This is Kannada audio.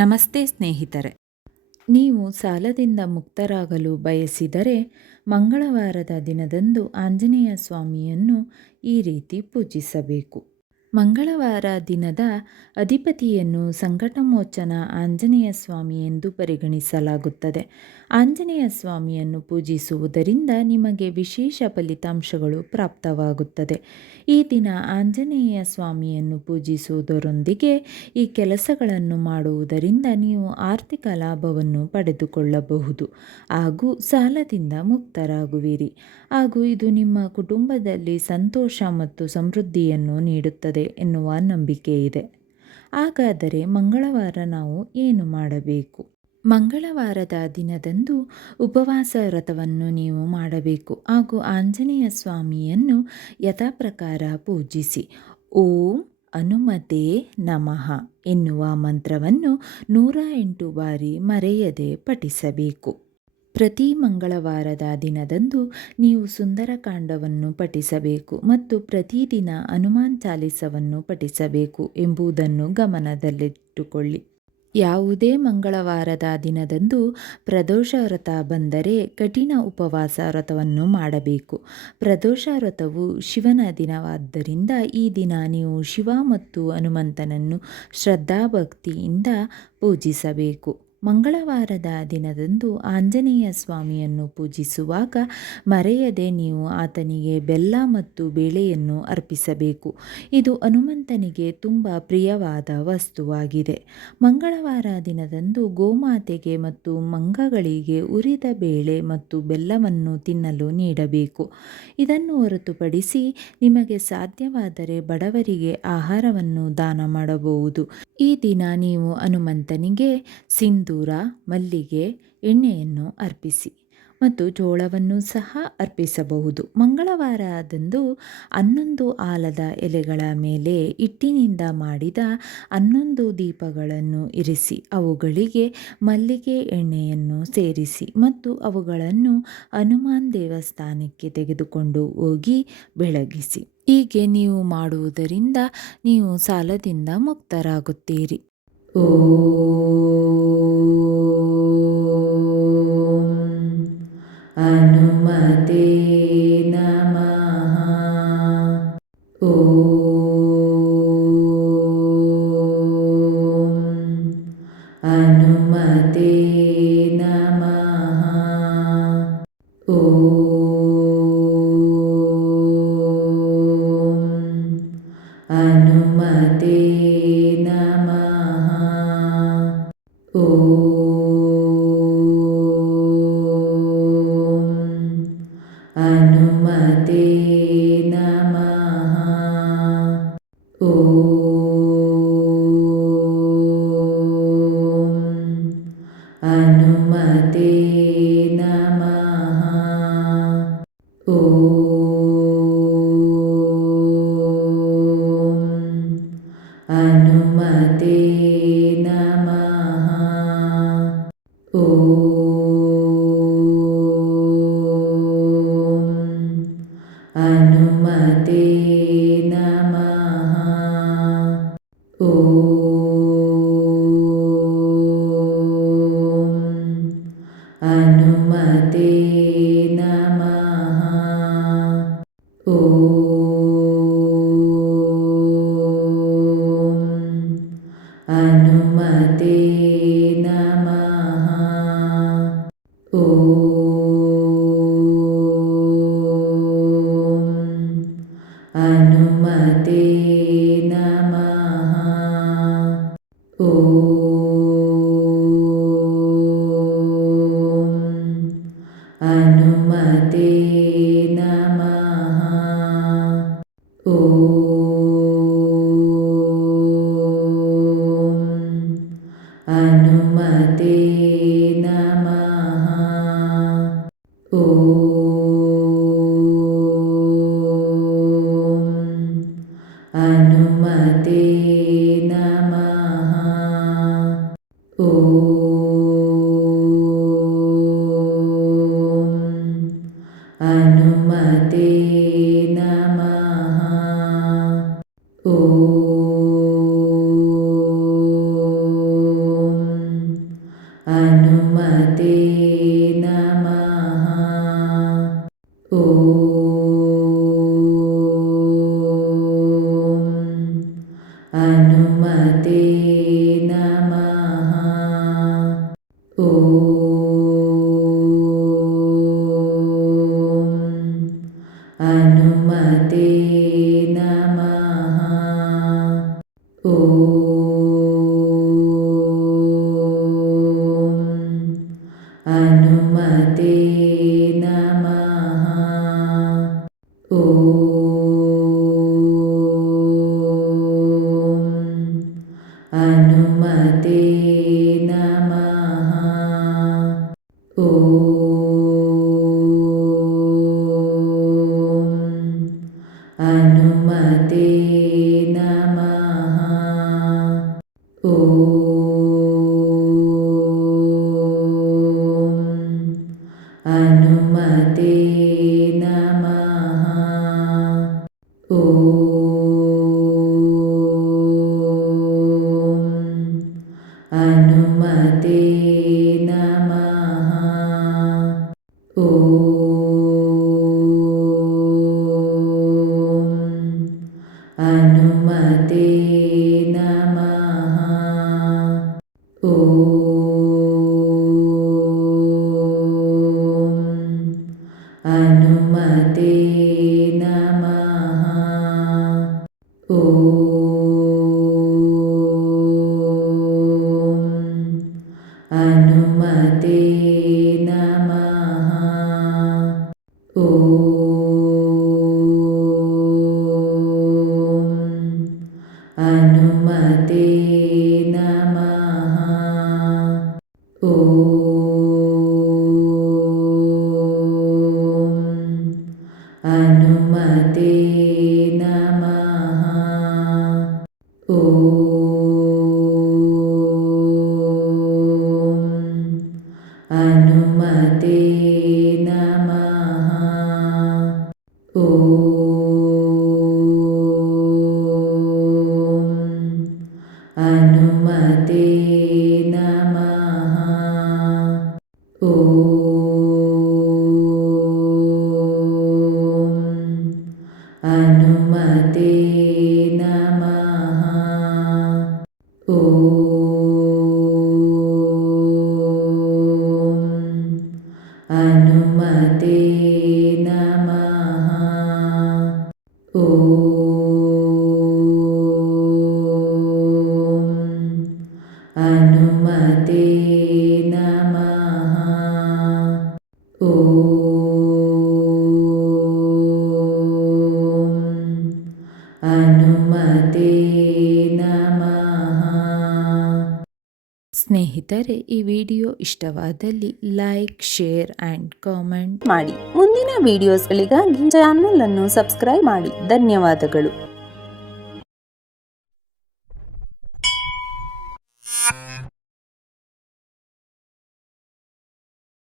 ನಮಸ್ತೆ ಸ್ನೇಹಿತರೆ. ನೀವು ಸಾಲದಿಂದ ಮುಕ್ತರಾಗಲು ಬಯಸಿದರೆ ಮಂಗಳವಾರದ ದಿನದಂದು ಆಂಜನೇಯ ಸ್ವಾಮಿಯನ್ನು ಈ ರೀತಿ ಪೂಜಿಸಬೇಕು. ಮಂಗಳವಾರ ದಿನದ ಅಧಿಪತಿಯನ್ನು ಸಂಕಟಮೋಚನ ಆಂಜನೇಯ ಸ್ವಾಮಿ ಎಂದು ಪರಿಗಣಿಸಲಾಗುತ್ತದೆ. ಆಂಜನೇಯ ಸ್ವಾಮಿಯನ್ನು ಪೂಜಿಸುವುದರಿಂದ ನಿಮಗೆ ವಿಶೇಷ ಫಲಿತಾಂಶಗಳು ಪ್ರಾಪ್ತವಾಗುತ್ತದೆ. ಈ ದಿನ ಆಂಜನೇಯ ಸ್ವಾಮಿಯನ್ನು ಪೂಜಿಸುವುದರೊಂದಿಗೆ ಈ ಕೆಲಸಗಳನ್ನು ಮಾಡುವುದರಿಂದ ನೀವು ಆರ್ಥಿಕ ಲಾಭವನ್ನು ಪಡೆದುಕೊಳ್ಳಬಹುದು ಹಾಗೂ ಸಾಲದಿಂದ ಮುಕ್ತರಾಗುವಿರಿ. ಹಾಗೂ ಇದು ನಿಮ್ಮ ಕುಟುಂಬದಲ್ಲಿ ಸಂತೋಷ ಮತ್ತು ಸಮೃದ್ಧಿಯನ್ನು ನೀಡುತ್ತದೆ ಎನ್ನುವ ನಂಬಿಕೆ ಇದೆ. ಹಾಗಾದರೆ ಮಂಗಳವಾರ ನಾವು ಏನು ಮಾಡಬೇಕು? ಮಂಗಳವಾರದ ದಿನದಂದು ಉಪವಾಸ ವ್ರತವನ್ನು ನೀವು ಮಾಡಬೇಕು ಹಾಗೂ ಆಂಜನೇಯ ಸ್ವಾಮಿಯನ್ನು ಯಥಾಪ್ರಕಾರ ಪೂಜಿಸಿ. ಓಂ ಹನುಮತೆ ನಮಃ ಎನ್ನುವ ಮಂತ್ರವನ್ನು 108 ಬಾರಿ ಮರೆಯದೆ ಪಠಿಸಬೇಕು. ಪ್ರತಿ ಮಂಗಳವಾರದ ದಿನದಂದು ನೀವು ಸುಂದರಕಾಂಡವನ್ನು ಪಠಿಸಬೇಕು ಮತ್ತು ಪ್ರತಿದಿನ ಹನುಮಾನ್ ಚಾಲಿಸವನ್ನು ಪಠಿಸಬೇಕು ಎಂಬುದನ್ನು ಗಮನದಲ್ಲಿಟ್ಟುಕೊಳ್ಳಿ. ಯಾವುದೇ ಮಂಗಳವಾರದ ದಿನದಂದು ಪ್ರದೋಷ ವ್ರತ ಬಂದರೆ ಕಠಿಣ ಉಪವಾಸ ವ್ರತವನ್ನು ಮಾಡಬೇಕು. ಪ್ರದೋಷ ವ್ರತವು ಶಿವನ ದಿನವಾದ್ದರಿಂದ ಈ ದಿನ ನೀವು ಶಿವ ಮತ್ತು ಹನುಮಂತನನ್ನು ಶ್ರದ್ಧಾಭಕ್ತಿಯಿಂದ ಪೂಜಿಸಬೇಕು. ಮಂಗಳವಾರದ ದಿನದಂದು ಆಂಜನೇಯ ಸ್ವಾಮಿಯನ್ನು ಪೂಜಿಸುವಾಗ ಮರೆಯದೆ ನೀವು ಆತನಿಗೆ ಬೆಲ್ಲ ಮತ್ತು ಬೇಳೆಯನ್ನು ಅರ್ಪಿಸಬೇಕು. ಇದು ಹನುಮಂತನಿಗೆ ತುಂಬ ಪ್ರಿಯವಾದ ವಸ್ತುವಾಗಿದೆ. ಮಂಗಳವಾರ ದಿನದಂದು ಗೋಮಾತೆಗೆ ಮತ್ತು ಮಂಗಗಳಿಗೆ ಹುರಿದ ಬೇಳೆ ಮತ್ತು ಬೆಲ್ಲವನ್ನು ತಿನ್ನಲು ನೀಡಬೇಕು. ಇದನ್ನು ಹೊರತುಪಡಿಸಿ ನಿಮಗೆ ಸಾಧ್ಯವಾದರೆ ಬಡವರಿಗೆ ಆಹಾರವನ್ನು ದಾನ ಮಾಡಬಹುದು. ಈ ದಿನ ನೀವು ಹನುಮಂತನಿಗೆ ಸಿಂಧೂರ, ಮಲ್ಲಿಗೆ, ಎಣ್ಣೆಯನ್ನು ಅರ್ಪಿಸಿ ಮತ್ತು ಜೋಳವನ್ನು ಸಹ ಅರ್ಪಿಸಬಹುದು. ಮಂಗಳವಾರದಂದು 11 ಆಲದ ಎಲೆಗಳ ಮೇಲೆ ಹಿಟ್ಟಿನಿಂದ ಮಾಡಿದ 11 ದೀಪಗಳನ್ನು ಇರಿಸಿ ಅವುಗಳಿಗೆ ಮಲ್ಲಿಗೆ ಎಣ್ಣೆಯನ್ನು ಸೇರಿಸಿ ಮತ್ತು ಅವುಗಳನ್ನು ಹನುಮಾನ್ ದೇವಸ್ಥಾನಕ್ಕೆ ತೆಗೆದುಕೊಂಡು ಹೋಗಿ ಬೆಳಗಿಸಿ. ಹೀಗೆ ನೀವು ಮಾಡುವುದರಿಂದ ನೀವು ಸಾಲದಿಂದ ಮುಕ್ತರಾಗುತ್ತೀರಿ. ಹನುಮತೆ ನಮಃ. ಹನುಮತೆ ನಮಃ. ಹನುಮತೆ ನಮಃ. ಹನುಮತೆ ನಮಃ. ಹನುಮತೆ ನಮಃ. ಹನುಮತೆ ನಮಃ. ಹನುಮತೆ ನಮಃ. ಹನುಮತೆ ನಮಃ. ಹನುಮತೆ ನಮಃ. ಹನುಮತೆ ನಮಃ. ಹನುಮತೆ ನಮಃ. ಹನುಮತೆ ನಮಃ. ಹನುಮತೆ ನಮಃ. ಹನುಮತೆ ನಮಃ. ಹನುಮತೆ ನಮಃ. ಓಂ ಹನುಮತೆ ನಮಃ. ಓಂ ಹನುಮತೆ ನಮಃ. ಓಂ ಹನುಮತೆ ನಮಃ. ಓಂ ಹನುಮತೆ ನಮಃ. ಓಂ ಹನುಮತೆ ನಮಃ. ಓಂ ಹನುಮತೆ ನಮಃ. ಓಂ ಹನುಮತೆ ನಮಃ. ಓಂ ಹನುಮತೆ ನಮಃ. ಓಂ ಹನುಮತೆ ನಮಃ. ಓಂ ಹನುಮತೆ ನಮಃ. ಓಂ ಹನುಮತೆ ನಮಃ. ಓಂ ಹನುಮತೆ ನಮಃ. ಓಂ ಹನುಮತೆ ನಮಃ. ಸ್ನೇಹಿತರೆ, ಈ ವಿಡಿಯೋ ಇಷ್ಟವಾದಲ್ಲಿ ಲೈಕ್, ಶೇರ್ ಆ್ಯಂಡ್ ಕಾಮೆಂಟ್ ಮಾಡಿ. ಮುಂದಿನ ವಿಡಿಯೋಸ್ಗಳಿಗಾಗಿ ಚಾನಲ್ ಅನ್ನು ಸಬ್ಸ್ಕ್ರೈಬ್ ಮಾಡಿ. ಧನ್ಯವಾದಗಳು.